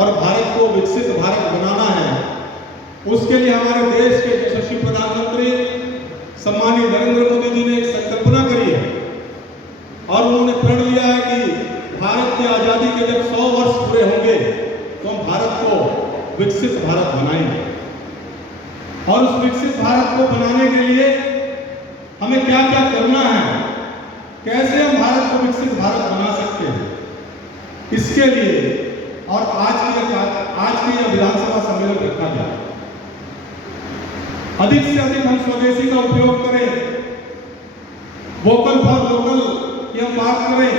और भारत को विकसित भारत बनाना है, उसके लिए हमारे देश के यशस्वी प्रधानमंत्री सम्मानित नरेंद्र मोदी जी ने एक संकल्पना करी है और उन्होंने प्रण लिया है कि भारत की आज़ादी के जब 100 वर्ष पूरे होंगे तो हम भारत को विकसित भारत बनाएंगे। और उस विकसित भारत को बनाने के लिए हमें क्या क्या करना है, कैसे हम भारत को विकसित भारत बना सकते हैं, इसके लिए और आज के यह विधानसभा सम्मेलन रखा गया। अधिक से अधिक हम स्वदेशी का उपयोग करें, वोकल फॉर लोकल की हम बात करें,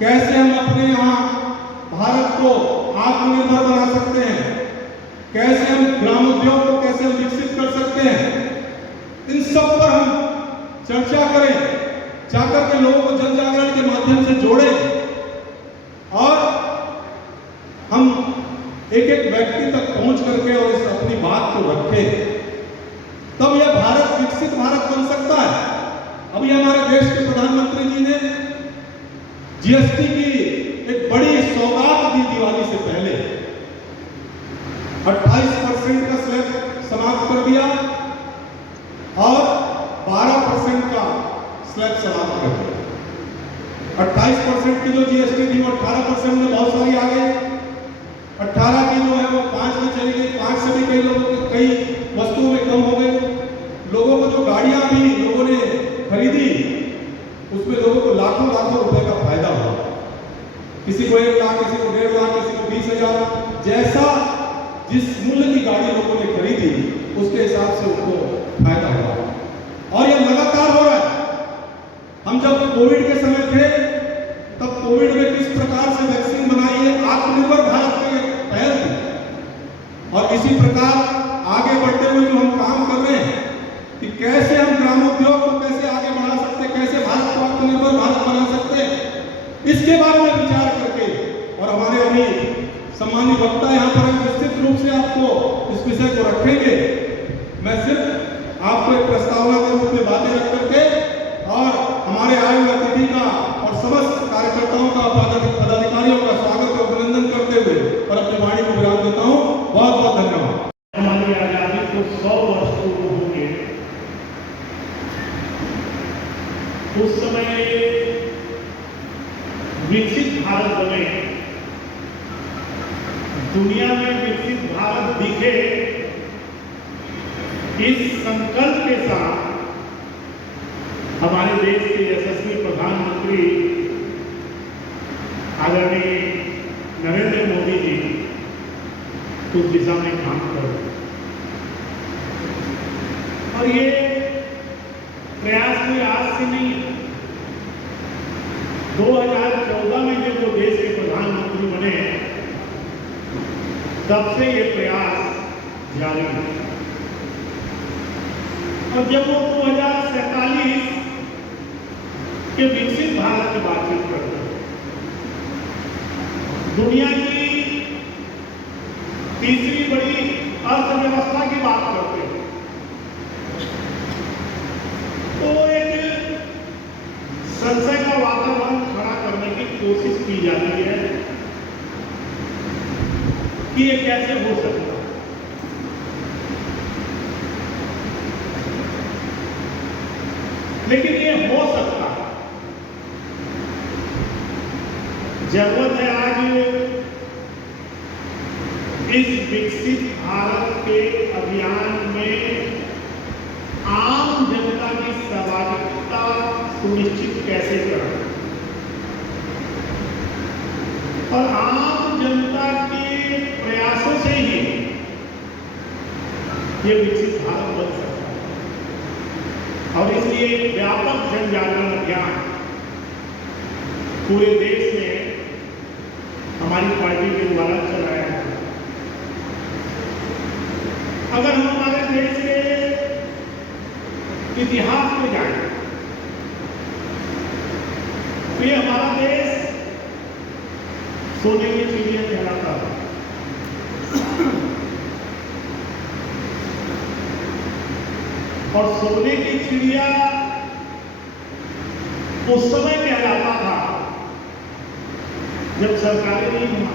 कैसे हम अपने यहाँ भारत को आत्मनिर्भर बना सकते हैं, कैसे हम ग्रामोद्योग को कैसे हम विकसित कर सकते हैं, इन सब पर हम चर्चा करें, जाकर के लोगों को जन जागरण के माध्यम से जोड़ें और हम एक एक व्यक्ति तक पहुंच करके और इस अपनी बात को रखें, तब यह भारत विकसित भारत बन सकता है। अभी हमारे देश के प्रधानमंत्री जी ने जीएसटी की एक बड़ी सौगात दी दिवाली से पहले, 28% का स्लैब समाप्त कर दिया और 12% का स्लैब समाप्त कर दिया। 28% की जो जीएसटी थी वो 18% में बहुत सारी आ गई, 18 की जो है वो 5 में चली गई, 5 से भी कई लोगों कई वस्तुओं में कम हो गई। लोगों को जो गाड़ियां भी लोगों ने खरीदी उसमें लोगों को लाखों लाखों रुपए का फायदा हुआ, किसी को 1 लाख, किसी को 1.5 लाख, किसी को 20,000, जैसा जिस मूल्य की गाड़ी लोगों ने खरीदी उसके हिसाब से उनको फायदा हुआ और यह लगातार हो रहा है। हम जब कोविड के समय थे तब कोविड में किस प्रकार से वैक्सीन बनाई है, आत्मनिर्भर भारत की एक पहल थी और इसी प्रकार आगे बढ़ते हुए जो हम काम कर रहे हैं कि कैसे हम ग्रामोद्योग को कैसे आगे बढ़ा सकते हैं, कैसे भारत को आत्मनिर्भर भारत बना सकते हैं, इसके बारे में विचार करके और हमारे अभी सम्मानित वक्ता यहाँ पर विस्तृत रूप से आपको इस विषय को रखेंगे। मैं सिर्फ आपको एक प्रस्तावना के रूप में बातें रख करके और हमारे आए हुए अतिथि का और समस्त कार्यकर्ताओं का, पदाधिकारियों का स्वागत और अभिनंदन करते हुए और अपनी वाणी को विराम देता हूँ। बहुत बहुत धन्यवाद। हमारी आजादी को 100 वर्ष पूर्ण होंगे, उस समय विकसित भारत बने, दुनिया में विकसित भारत दिखे, इस संकल्प के साथ हमारे देश के यशस्वी प्रधानमंत्री आदरणीय नरेंद्र मोदी जी उस दिशा में काम कर रहे हैं और ये प्रयास कोई आज से नहीं है। 2014 में जब वो देश के प्रधानमंत्री बने तब से ये प्रयास जारी है और जब वो 2047 के विकसित भारत की बातचीत करते हैं, दुनिया की तीसरी बड़ी अर्थव्यवस्था की बात करते हैं, तो एक संशय का वातावरण खड़ा करने की कोशिश की जाती है कि ये कैसे हो सकता है। लेकिन ये हो सकता है। जरूरत है आज इस विकसित भारत के अभियान में आम जनता की सहभागिता सुनिश्चित कैसे करें और आम जनता के प्रयासों से ही ये विकसित भारत बन सकता है। और इसलिए एक व्यापक जन जागरण अभियान पूरे देश में हमारी पार्टी के द्वारा चलाया है। अगर हम हमारे देश के इतिहास में जाएं तो ये हमारा देश सोने की चिड़िया कहलाता था। और सोने की चिड़िया उस समय कहलाता था जब सरकारें नहीं हुआ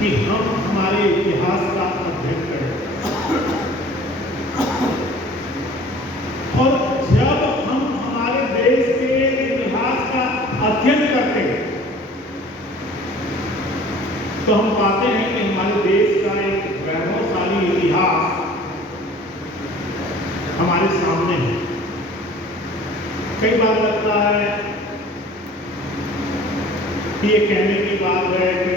कि हम हमारे इतिहास का अध्ययन करें। और जब हम हमारे देश के इतिहास का अध्ययन करते हैं तो हम पाते हैं कि हमारे देश का एक वैभवशाली इतिहास हमारे सामने है। कई बार लगता है कि ये कहने की बात है कि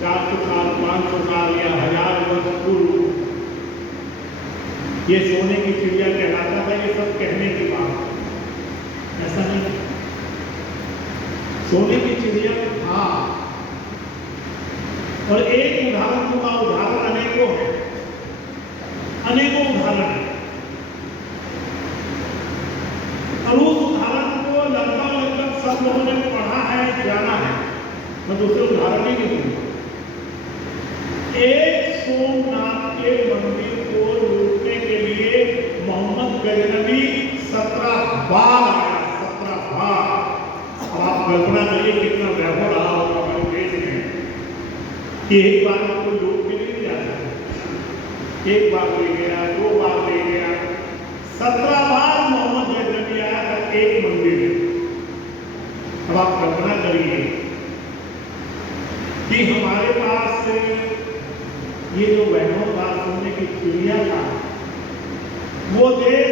400 साल 500 साल या 1000 वर्ष पूर्व ये सोने की चिड़िया कहलाता था, ये सब कहने की बात है। ऐसा नहीं, सोने की चिड़िया था और एक उदाहरण दूंगा, उदाहरण अनेकों है, अनेकों उदाहरण है और उस उदाहरण को लगभग सब लोगों ने पढ़ा है, जाना है। मैं दूसरे उदाहरण ही नहीं दूंगा। एक सोमनाथ के मंदिर को लूटने के लिए मोहम्मद गजनवी 17 बार आया, 17 बार। अब आप कल्पना करिए कितना वैभव रहा होगा हमारे देश में कि एक बार में कोई लूट के नहीं जाता, एक बार ले गया, 2 बार ले गया, 17 बार मोहम्मद गजनवी आया था एक मंदिर में। अब आप कल्पना करिए कि हमारे पास ये जो वैभव था, सोने की चिड़िया था, वो देश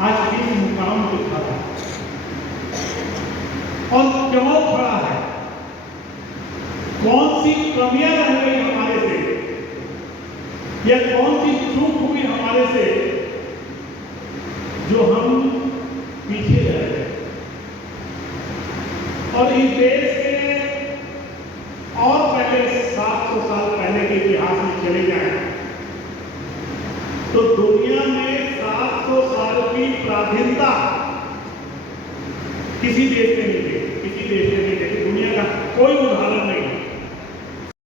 आज किस मुकाम पे खड़ा और क्यों खड़ा है, कौन सी कमियां रह गई हमारे से या कौन सी चूक हुई हमारे से जो हम पीछे रह गए। और इस देश के और पहले 700 साल पहले के इतिहास में चले जाएं तो दुनिया में 700 साल की प्राधीनता किसी देश में नहीं देखी, किसी देश में नहीं देखी, दुनिया का कोई उदाहरण नहीं।